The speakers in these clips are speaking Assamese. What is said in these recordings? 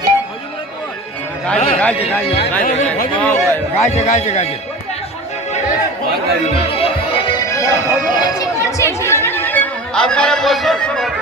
গাইছে গাইছে গাইছে গাইছে গাইছে গাইছে আপনারা বসুন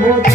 more.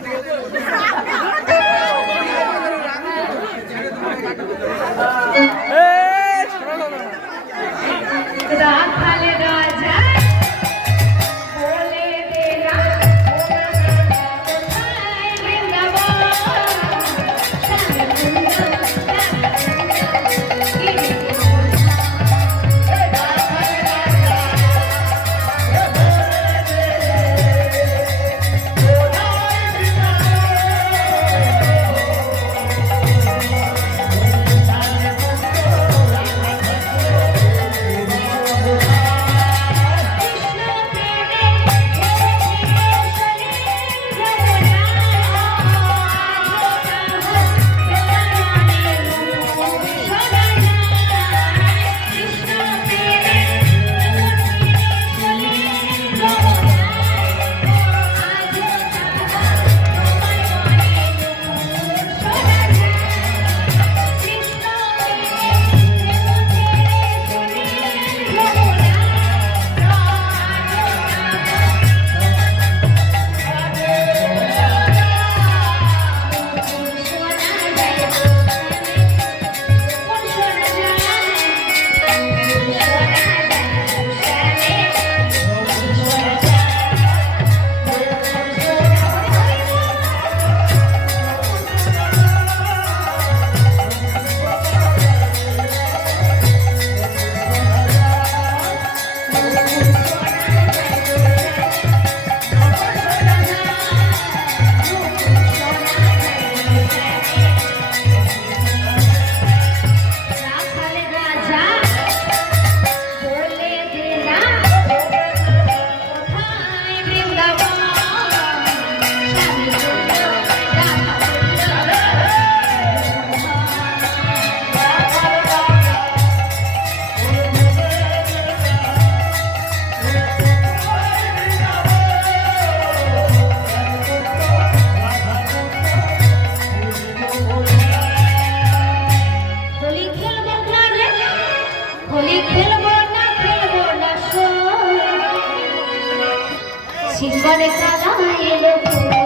그다음 판례는 She's conectada a ele, eu vou.